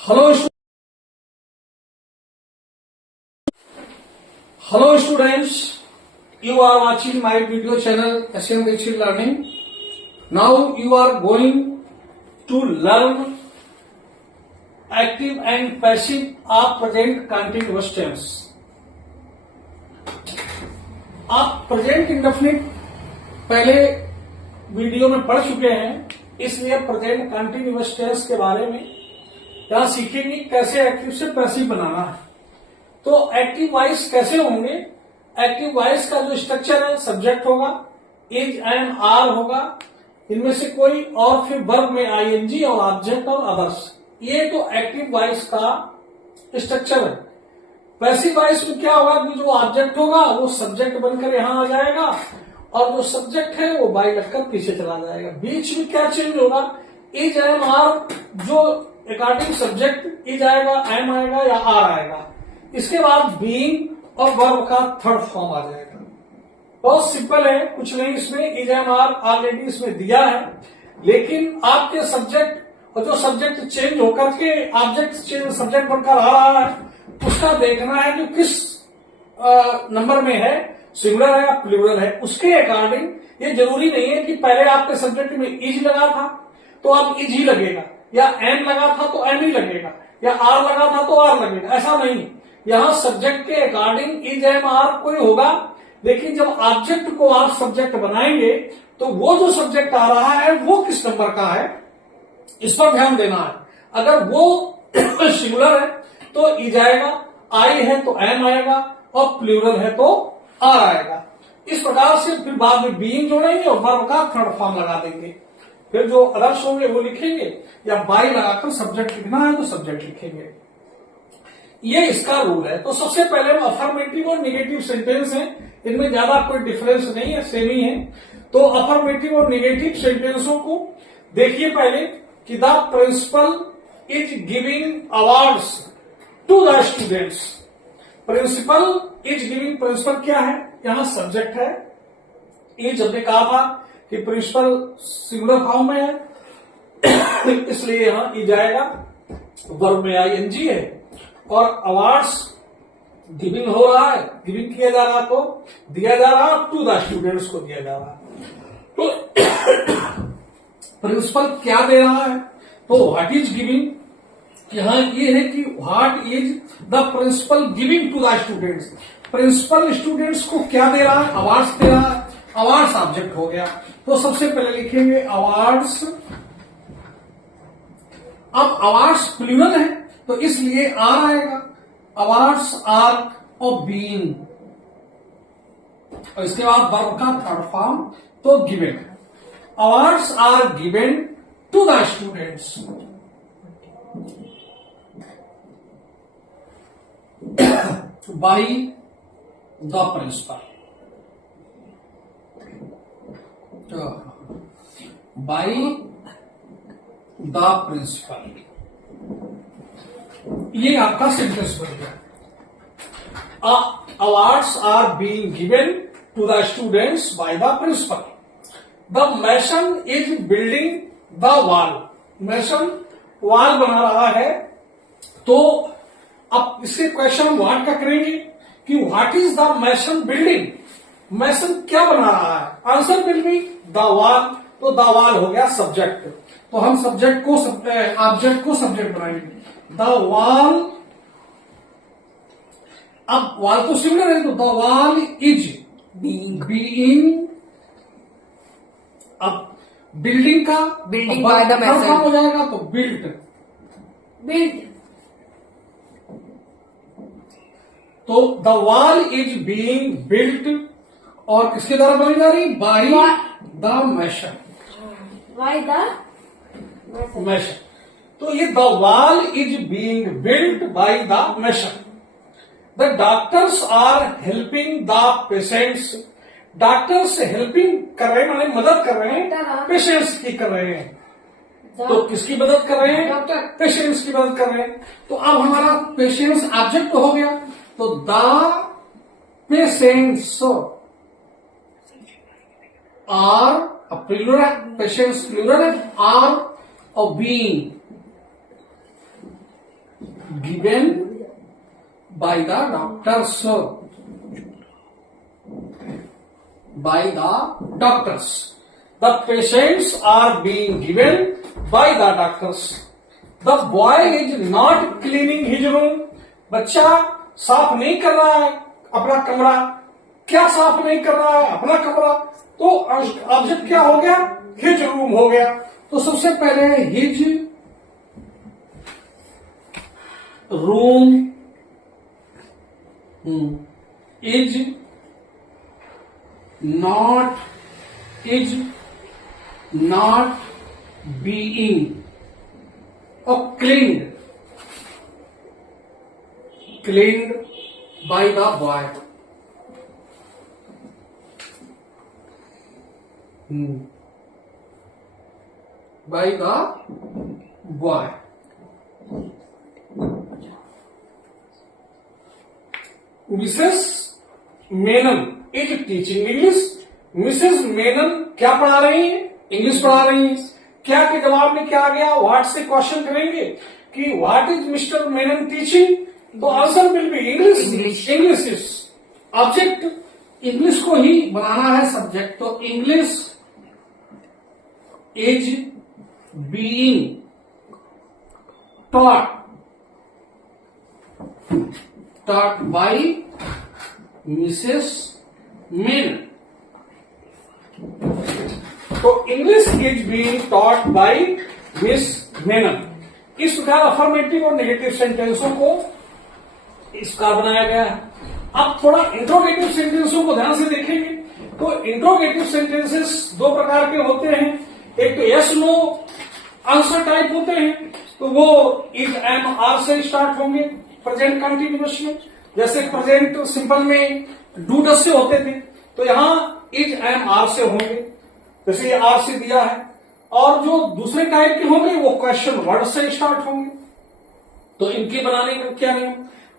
Hello, hello students. You are watching my video channel SM Dixit Learning. Now you are going to learn active and passive of present continuous tense. आप present indefinite पहले video में पढ़ चुके हैं, इसलिए present continuous tense के बारे में यहां सीखेंगे कैसे एक्टिव से पैसिव बनाना है। तो एक्टिव वॉइस कैसे होंगे? एक्टिव वॉइस का जो स्ट्रक्चर है, सब्जेक्ट होगा, इज एंड आर होगा, इनमें से कोई और फिर वर्ब में आईएनजी और ऑब्जेक्ट और अदर्स। ये तो एक्टिव वॉइस का स्ट्रक्चर है। पैसिव वॉइस में क्या होगा कि जो ऑब्जेक्ट होगा वो सब्जेक्ट बनकर यहां आ जाएगा और जो सब्जेक्ट है वो बाई लगकर पीछे चला जाएगा। बीच में क्या चेंज होगा? इज एंड आर, जो अकॉर्डिंग सब्जेक्ट इज आएगा, एम आएगा या आर आएगा। इसके बाद बीइंग और वर्ब का थर्ड फॉर्म आ जाएगा। बहुत सिंपल है, कुछ नहीं इसमें। इज एंड आर ऑलरेडी इसमें दिया है, लेकिन आपके सब्जेक्ट और जो सब्जेक्ट चेंज होकर के ऑब्जेक्ट चेंज सब्जेक्ट बनकर आ रहा है उसका देखना है कि किस नंबर में है, सिंगुलर है या प्लूरल है। उसके अकॉर्डिंग ये जरूरी नहीं है कि पहले आपके सब्जेक्ट में इज लगा था तो अब इज ही लगेगा, या एम लगा था तो एम ही लगेगा, या आर लगा था तो आर लगेगा। ऐसा नहीं, यहां सब्जेक्ट के अकॉर्डिंग इज एम आर कोई होगा, लेकिन जब ऑब्जेक्ट को आप सब्जेक्ट बनाएंगे तो वो जो सब्जेक्ट आ रहा है वो किस नंबर का है, इस पर ध्यान देना है। अगर वो सिंगुलर है तो इज आएगा, आई है तो एम आएगा और प्लूरल है तो आर आएगा। इस प्रकार से फिर बाद में बीइंग जोड़ेंगे और वर्ब का थर्ड फॉर्म लगा देंगे। फिर जो अदर्स होंगे वो लिखेंगे, या बाई लगाकर सब्जेक्ट लिखना है तो सब्जेक्ट लिखेंगे। ये इसका रूल है। तो सबसे पहले हम अफर्मेटिव और निगेटिव सेंटेंस हैं, इनमें ज्यादा कोई डिफरेंस नहीं है, सेम ही है। तो अफर्मेटिव और निगेटिव सेंटेंसों को देखिए पहले कि the principal is giving awards to the students. Principal is giving, principal क्या है? यहां सब्जेक्ट है। इज हमने कहा था कि प्रिंसिपल सिंगुलर फॉर्म में है, इसलिए यहां इज आएगा, वर्ब में आईएनजी है, और अवार्ड्स गिविंग हो रहा है, गिविंग किया जा रहा तो दिया जा रहा, टू द स्टूडेंट्स को दिया जा रहा। तो प्रिंसिपल क्या दे रहा है? तो व्हाट इज गिविंग, यहां ये है कि what is the principal giving to the students. Principal students को क्या दे रहा है? अवार्ड्स दे रहा है। अवार्ड्स ऑब्जेक्ट हो गया, तो सबसे पहले लिखेंगे अवार्ड्स। अब अवार्ड्स प्लूरल है तो इसलिए आर आएगा, अवार्ड्स आर और बीइंग, और इसके बाद वर्ब का थर्ड फॉर्म तो गिवन है। Awards are given to the students by the principal, by the principal। ये आपका सेंटेंस बन गया। Awards are being given to the students by the principal. The mason is building the wall. Mason wall बना रहा है, तो अब इससे क्वेश्चन व्हाट का करेंगे कि what is the mason building. Mason क्या बना रहा है? Answer will be the wall, तो द वॉल हो गया सब्जेक्ट। तो हम सब्जेक्ट को ऑब्जेक्ट को सब्जेक्ट बनाएंगे। द वॉल, अब वॉल तो सिमिलर है, तो द वॉल इज बीइंग। अब बिल्डिंग का बिल्डिंग बाय द मैसन हो जाएगा तो बिल्ड। तो the wall is being built, और किसके द्वारा बनी जा रही? By the mason. By the mason. तो ये the wall is being built by the mason. The doctors are helping the patients. Doctors helping कर रहे हैं, माने मदद कर रहे हैं, पेशेंट्स की कर रहे हैं। तो किसकी मदद कर रहे हैं? डॉक्टर। पेशेंट्स की मदद कर रहे हैं। तो अब हमारा पेशेंट्स ऑब्जेक्ट हो गया, तो the patients are plural, patients plural है, आर और being given by the doctors. By the doctors. The patients are being given by the doctors. The boy is not cleaning his room. बच्चा साफ नहीं कर रहा है अपना कमरा. क्या साफ नहीं कर रहा है? अपना कमरा. तो ऑब्जेक्ट क्या हो गया? हिज रूम हो गया. तो सबसे पहले his room is not being cleaned by the boy. By the boy. Mrs Menon is teaching English. Mrs Menon क्या पढ़ा रही हैं? इंग्लिश पढ़ा रही हैं. क्या के जवाब में क्या आ गया? व्हाट से क्वेश्चन करेंगे कि what is mister Menon teaching. तो answer will be English. English is object. English को ही बनाना है सब्जेक्ट. तो English is being taught by Mrs. Menon. तो English is being taught by miss Menon. इस प्रकार अफर्मेटिव और नेगेटिव सेंटेंसों को इस प्रकार बनाया गया है. अब थोड़ा इंट्रोगेटिव सेंटेंसों को ध्यान से देखेंगे. तो इंट्रोगेटिव सेंटेंसेस दो प्रकार के होते हैं. एक तो यस नो आंसर टाइप होते हैं. तो वो इज एम आर से स्टार्ट होंगे प्रेजेंट कंटिन्यूअस में. जैसे प्रेजेंट सिंपल में डू डस से होते थे, तो यहां इज एम आर से होंगे. जैसे ये आर से दिया है. और जो दूसरे टाइप के होंगे वो क्वेश्चन वर्ड से स्टार्ट होंगे. तो इनके बनाने का क्या नियम?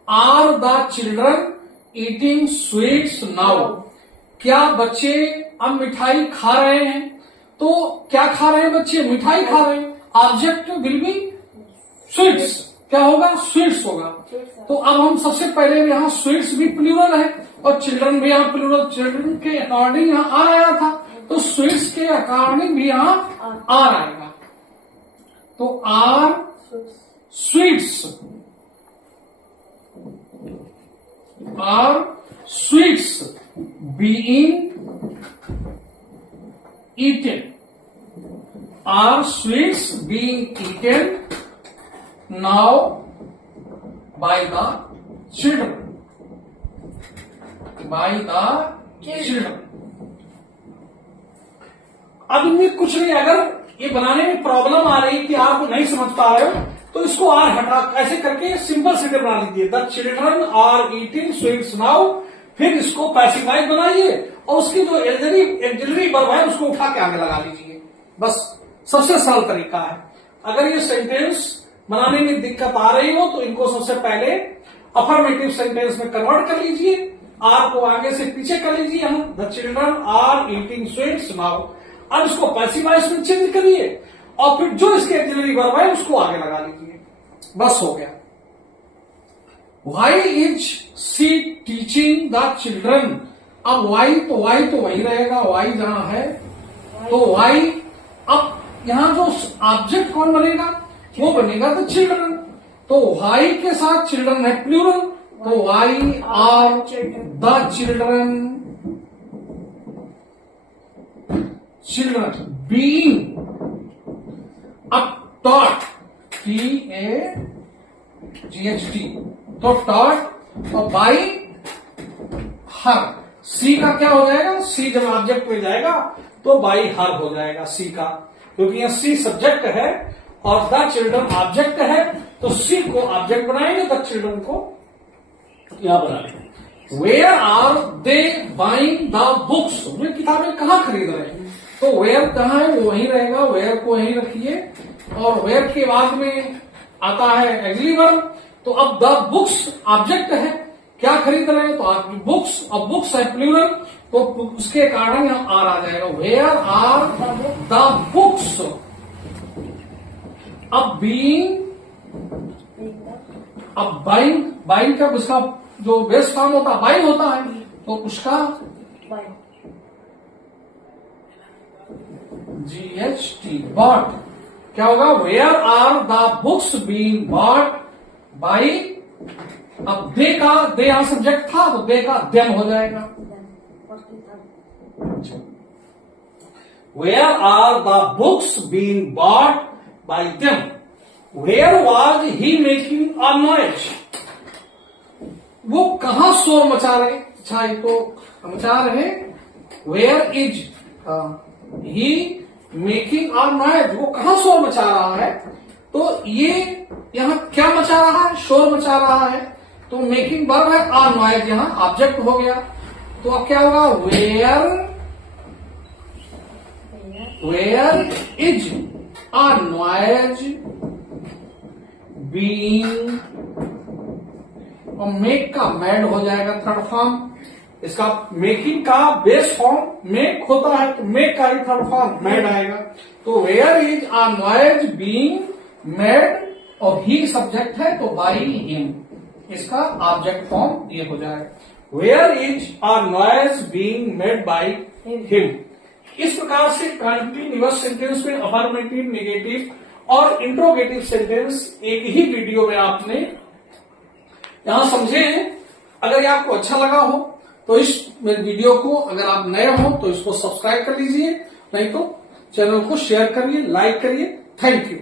Are the children eating sweets now. क्या बच्चे अब मिठाई खा रहे हैं? तो क्या खा रहे हैं बच्चे? मिठाई खा रहे हैं. Object will be sweets. क्या होगा? स्वीट्स होगा. तो अब हम सबसे पहले यहां स्वीट्स भी प्लूरल है और चिल्ड्रन भी यहां प्लूरल. चिल्ड्रन के अकॉर्डिंग यहां आर आया था, तो स्वीट्स के अकॉर्डिंग भी यहां आर आएगा. तो are sweets being eaten. Are sweets being eaten now by the children. अब इनमें कुछ नहीं. अगर ये बनाने में प्रॉब्लम आ रही कि आप नहीं समझ पा रहे हो तो इसको आर हटा ऐसे करके सिंपल सेंटेंस बना लीजिए. The children are eating sweets now. फिर इसको पैसिफाइड बनाइए और उसकी जो एक्सिलरी वर्ब है उसको उठा के आगे लगा लीजिए. बस सबसे सरल तरीका है. अगर ये सेंटेंस बनाने में दिक्कत आ रही हो तो इनको सबसे पहले अफर्मेटिव सेंटेंस में कन्वर्ट कर लीजिए. आर को आगे से पीछे कर लीजिए. हम the children are eating sweets now. अब इसको पैसिव वॉइस में चेंज करिए और फिर जो इसके एक्सिलरी वर्ब है उसको आगे लगा लीजिए. बस हो गया. Why is she teaching the children. अब वाई तो वही रहेगा. वाई जहां है तो वाई. अब यहां जो ऑब्जेक्ट कौन बनेगा? वो बनेगा तो चिल्ड्रन. तो वाई के साथ चिल्ड्रन है प्लूरल. तो why are the children being. अब टॉट TAGHT. तो टॉट और बाई हर. सी का क्या हो जाएगा? सी जब ऑब्जेक्ट में जाएगा तो बाई हर हो जाएगा सी का, क्योंकि यहां सी सब्जेक्ट है और द चिल्ड्रन ऑब्जेक्ट है. तो सी को ऑब्जेक्ट बनाएंगे, द चिल्ड्रन को यहां बनाएंगे. Where are they buying the books. वे किताबें कहां खरीद रहे हैं? तो वेयर कहां है वो वहीं रहेगा. वेयर को वहीं रखिए और वेयर के बाद में आता है एक्सिलरी वर्ब. तो अब द बुक्स ऑब्जेक्ट है. क्या खरीद रहे हैं? तो बुक्स. और बुक्स है प्लूरल तो उसके कारण यहां आर आ जाएगा. Where are the books. अब बीइंग अब बाइंग का उसका जो बेस फॉर्म होता है बाइंग होता है, तो उसका GHT बॉट क्या होगा? Where are the books being bought by, अब दे यहां सब्जेक्ट था तो दे का देम हो जाएगा। Where are the books being bought by them, where was he making a noise, वो कहां शोर मचा रहे? अच्छा, ये तो मचा रहे where is he making a noise, वो कहां शोर मचा रहा है? तो ये यहां क्या मचा रहा है? शोर मचा रहा है। तो मेकिंग वर्ब है, अ नॉइज यहां ऑब्जेक्ट हो गया। तो अब क्या होगा? Where is a noise being, और मेक का मैड हो जाएगा थर्ड फॉर्म। इसका मेकिंग का बेस फॉर्म मेक होता है, तो मेक का ही थर्ड फॉर्म मैड आएगा। तो where is a noise being made, और ही सब्जेक्ट है तो बाई हिम, इसका ऑब्जेक्ट फॉर्म ये हो जाएगा। Where is a noise being made by him. इस प्रकार से कंटीन्यूअस सेंटेंस में अफर्मेटिव, नेगेटिव और इंट्रोगेटिव सेंटेंस एक ही वीडियो में आपने यहां समझे हैं। अगर ये आपको अच्छा लगा हो तो इस वीडियो को, अगर आप नए हो तो इसको सब्सक्राइब कर लीजिए, नहीं तो चैनल को शेयर करिए, लाइक करिए। Thank you.